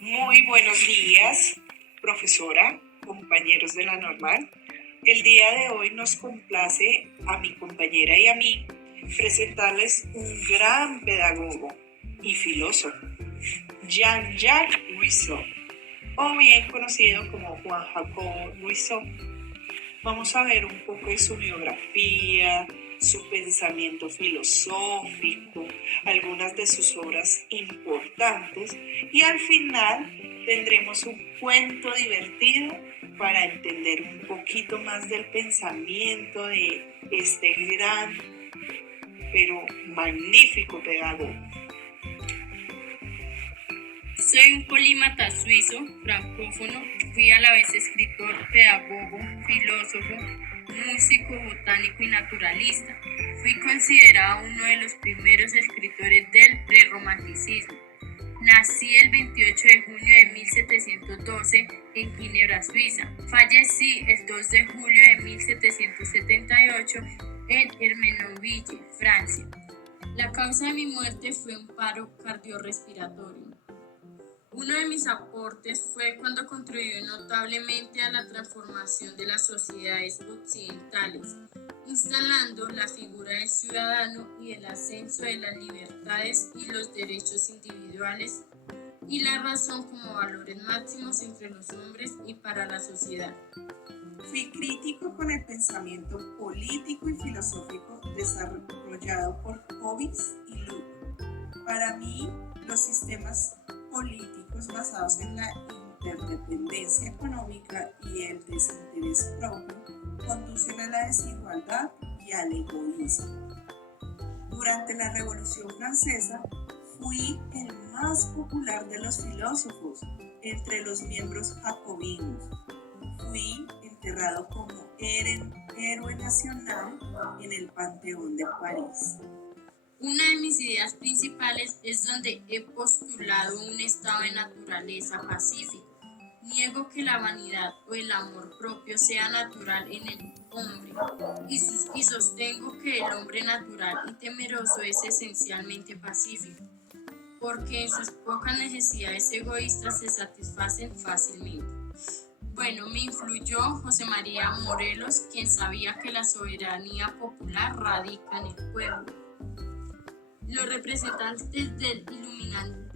Muy buenos días, profesora, compañeros de la normal. El día de hoy nos complace a mi compañera y a mí presentarles un gran pedagogo y filósofo, Jean-Jacques Rousseau, o bien conocido como Juan Jacobo Rousseau. Vamos a ver un poco de su biografía, su pensamiento filosófico, algunas de sus obras importantes y al final tendremos un cuento divertido para entender un poquito más del pensamiento de este gran pero magnífico pedagogo. Soy un polímata suizo, francófono, fui a la vez escritor, pedagogo, filósofo, músico, botánico y naturalista. Fui considerado uno de los primeros escritores del prerromanticismo. Nací el 28 de junio de 1712 en Ginebra, Suiza. Fallecí el 2 de julio de 1778 en Hermenonville, Francia. La causa de mi muerte fue un paro cardiorrespiratorio. Uno de mis aportes fue cuando contribuyó notablemente a la transformación de las sociedades occidentales, instalando la figura del ciudadano y el ascenso de las libertades y los derechos individuales y la razón como valores máximos entre los hombres y para la sociedad. Fui crítico con el pensamiento político y filosófico desarrollado por Hobbes y Locke. Para mí, los sistemas políticos basados en la interdependencia económica y el desinterés propio conducen a la desigualdad y al egoísmo. Durante la Revolución Francesa fui el más popular de los filósofos entre los miembros jacobinos. Fui enterrado como héroe nacional en el Panteón de París. Una de mis ideas principales es donde he postulado un estado de naturaleza pacífico. Niego que la vanidad o el amor propio sea natural en el hombre y sostengo que el hombre natural y temeroso es esencialmente pacífico, porque en sus pocas necesidades egoístas se satisfacen fácilmente. Bueno, me influyó José María Morelos, quien sabía que la soberanía popular radica en el pueblo. Los representantes del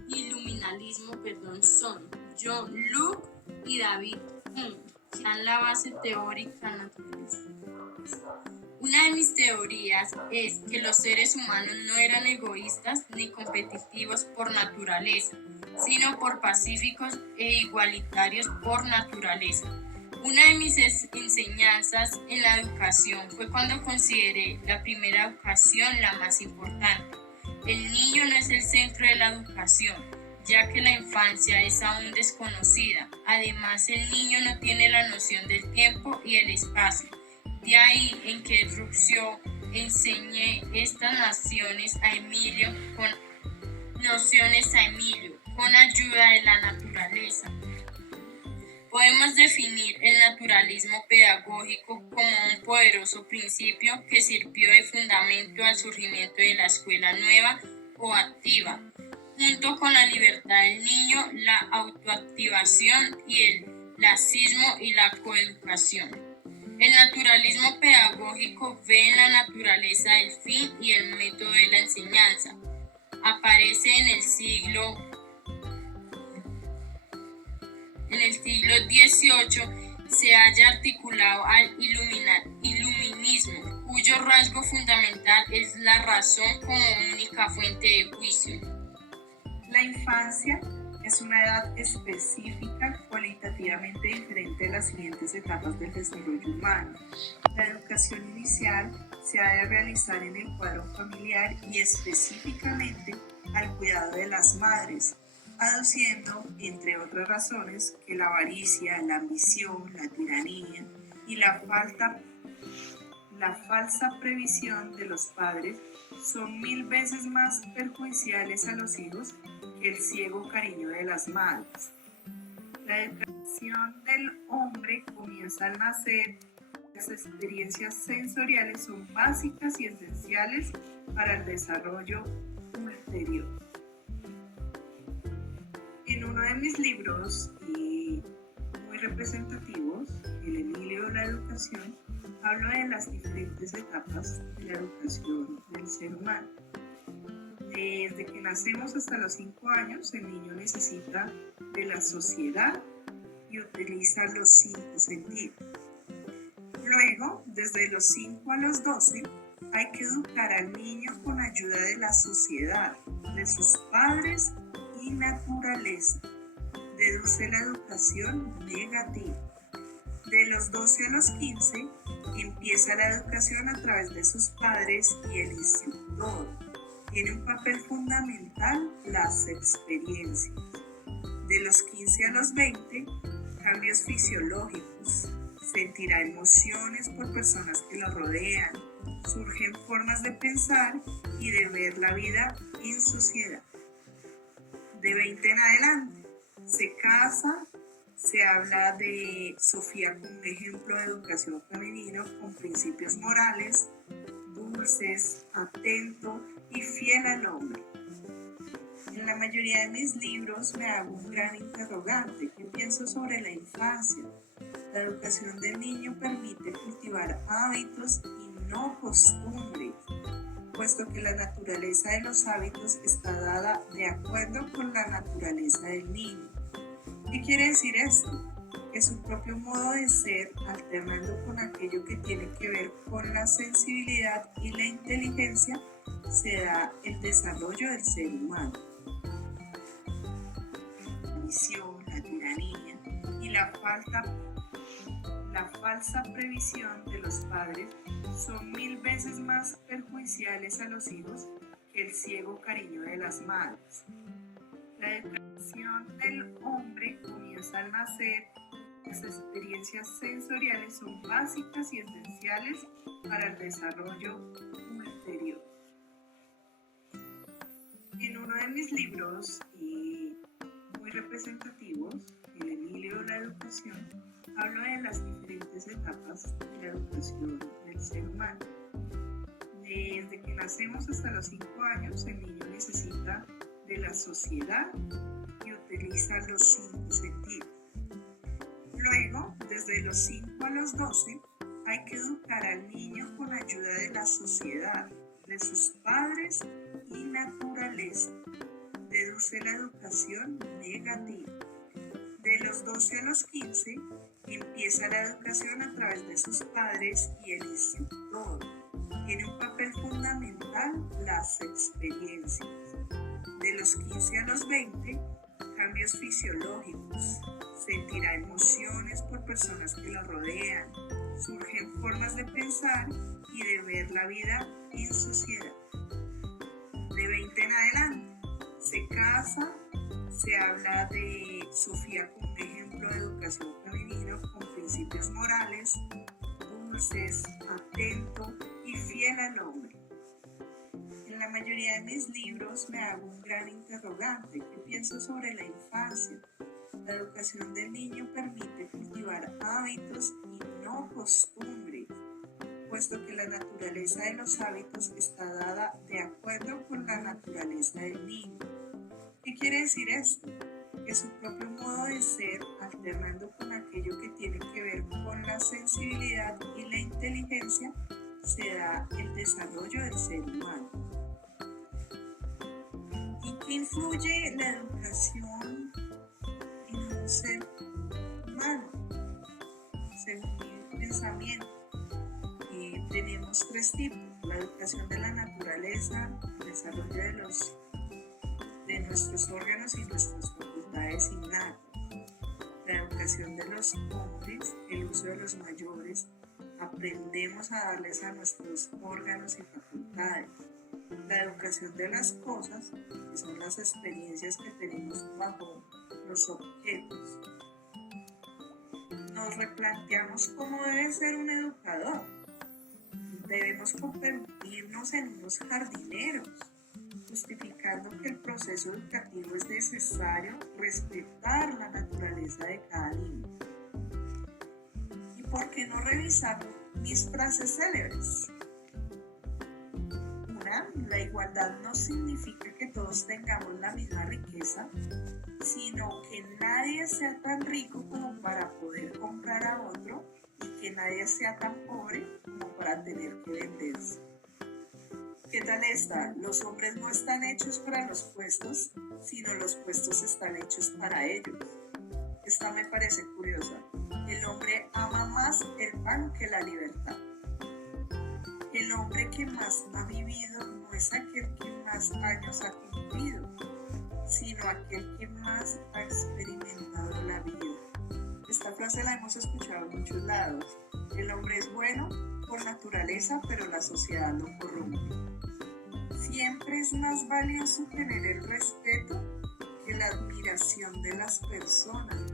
iluminalismo son John Locke y David Hume, que dan la base teórica naturalista. Una de mis teorías es que los seres humanos no eran egoístas ni competitivos por naturaleza, sino por pacíficos e igualitarios por naturaleza. Una de mis enseñanzas en la educación fue cuando consideré la primera educación la más importante. El niño no es el centro de la educación, ya que la infancia es aún desconocida. Además, el niño no tiene la noción del tiempo y el espacio. De ahí en que Rousseau enseñe estas nociones a Emilio con ayuda de la naturaleza. Podemos definir el naturalismo pedagógico como un poderoso principio que sirvió de fundamento al surgimiento de la escuela nueva o activa, junto con la libertad del niño, la autoactivación y el laxismo y la coeducación. El naturalismo pedagógico ve en la naturaleza el fin y el método de la enseñanza. Aparece en el siglo XVIII, se haya articulado al iluminismo, cuyo rasgo fundamental es la razón como única fuente de juicio. La infancia es una edad específica cualitativamente diferente de las siguientes etapas del desarrollo humano. La educación inicial se ha de realizar en el cuadro familiar y específicamente al cuidado de las madres, aduciendo, entre otras razones, que la avaricia, la ambición, la tiranía y la falsa previsión de los padres son 1000 veces más perjudiciales a los hijos que el ciego cariño de las madres. La educación del hombre comienza al nacer. Las experiencias sensoriales son básicas y esenciales para el desarrollo ulterior. En uno de mis libros muy representativos, el Emilio de la Educación, hablo de las diferentes etapas de la educación del ser humano. Desde que nacemos hasta los 5 años, el niño necesita de la sociedad y utiliza los 5 sentidos. Luego, desde los 5 a los 12, hay que educar al niño con ayuda de la sociedad, de sus padres y naturaleza. Deduce la educación negativa. De los 12 a los 15, empieza la educación a través de sus padres y el instructor. Tiene un papel fundamental las experiencias. De los 15 a los 20, cambios fisiológicos. Sentirá emociones por personas que lo rodean. Surgen formas de pensar y de ver la vida en sociedad. De 20 en adelante, se casa, se habla de Sofía como un ejemplo de educación femenino con principios morales, dulces, atento y fiel al hombre. En la mayoría de mis libros me hago un gran interrogante. ¿Qué pienso sobre la infancia? La educación del niño permite cultivar hábitos y no costumbres, puesto que la naturaleza de los hábitos está dada de acuerdo con la naturaleza del niño. ¿Qué quiere decir esto? Que su propio modo de ser, alternando con aquello que tiene que ver con la sensibilidad y la inteligencia, se da el desarrollo del ser humano. La visión, la tiranía y la falsa previsión de los padres son 1000 veces más perjudiciales a los hijos que el ciego cariño de las madres. La educación del hombre comienza al nacer. Las experiencias sensoriales son básicas y esenciales para el desarrollo ulterior. En uno de mis libros muy representativos, el Emilio de la Educación, hablo de las diferentes etapas de la educación del ser humano. Desde que nacemos hasta los 5 años, el niño necesita de la sociedad y utiliza los 5 sentidos. Luego, desde los 5 a los 12, hay que educar al niño con ayuda de la sociedad, de sus padres y naturaleza. Deduce la educación negativa. De los 12 a los 15, empieza la educación a través de sus padres y el instructor. Tiene un papel fundamental las experiencias. De los 15 a los 20, cambios fisiológicos. Sentirá emociones por personas que lo rodean. Surgen formas de pensar y de ver la vida en sociedad. De 20 en adelante, se casa, se habla de Sofía como un ejemplo de educación femenino con principios morales, dulces, atento y fiel al hombre. En la mayoría de mis libros me hago un gran interrogante. ¿Qué pienso sobre la infancia? La educación del niño permite cultivar hábitos y no costumbres, puesto que la naturaleza de los hábitos está dada de acuerdo con la naturaleza del niño. ¿Qué quiere decir esto? Que su propio modo de ser, alternando con aquello que tiene que ver con la sensibilidad y la inteligencia, se da el desarrollo del ser humano. ¿Y qué influye la educación en un ser humano? Según mi pensamiento, tenemos 3 tipos: la educación de la naturaleza, el desarrollo de nuestros órganos y nuestras facultades innatas, la educación de los hombres, el uso de los mayores, aprendemos a darles a nuestros órganos y facultades, la educación de las cosas, que son las experiencias que tenemos bajo los objetos. Nos replanteamos cómo debe ser un educador. Debemos convertirnos en unos jardineros, justificando que el proceso educativo es necesario respetar la naturaleza de cada niño. ¿Y por qué no revisar mis frases célebres? Una vean, la igualdad no significa que todos tengamos la misma riqueza, sino que nadie sea tan rico como para poder comprar a otro y que nadie sea tan pobre como para tener que venderse. ¿Qué tal esta? Los hombres no están hechos para los puestos, sino los puestos están hechos para ellos. Esta me parece curiosa. El hombre ama más el pan que la libertad. El hombre que más ha vivido no es aquel que más años ha cumplido, sino aquel que más ha experimentado la vida. Esta frase la hemos escuchado en muchos lados. El hombre es bueno por naturaleza, pero la sociedad lo corrompe. Siempre es más valioso tener el respeto que la admiración de las personas.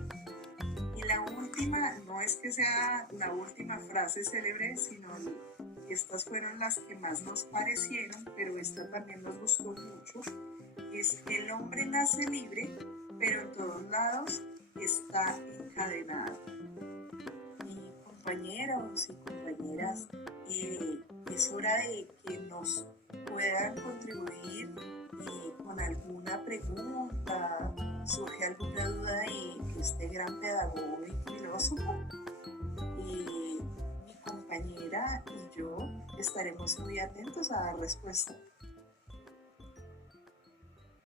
Y la última, no es que sea la última frase célebre, sino estas fueron las que más nos parecieron, pero esta también nos gustó mucho. Es: el hombre nace libre, pero en todos lados está encadenado. Y compañeros y compañeras, es hora de que nos puedan contribuir con alguna pregunta, surge alguna duda de este gran pedagogo y filósofo. Mi compañera y yo estaremos muy atentos a dar respuesta.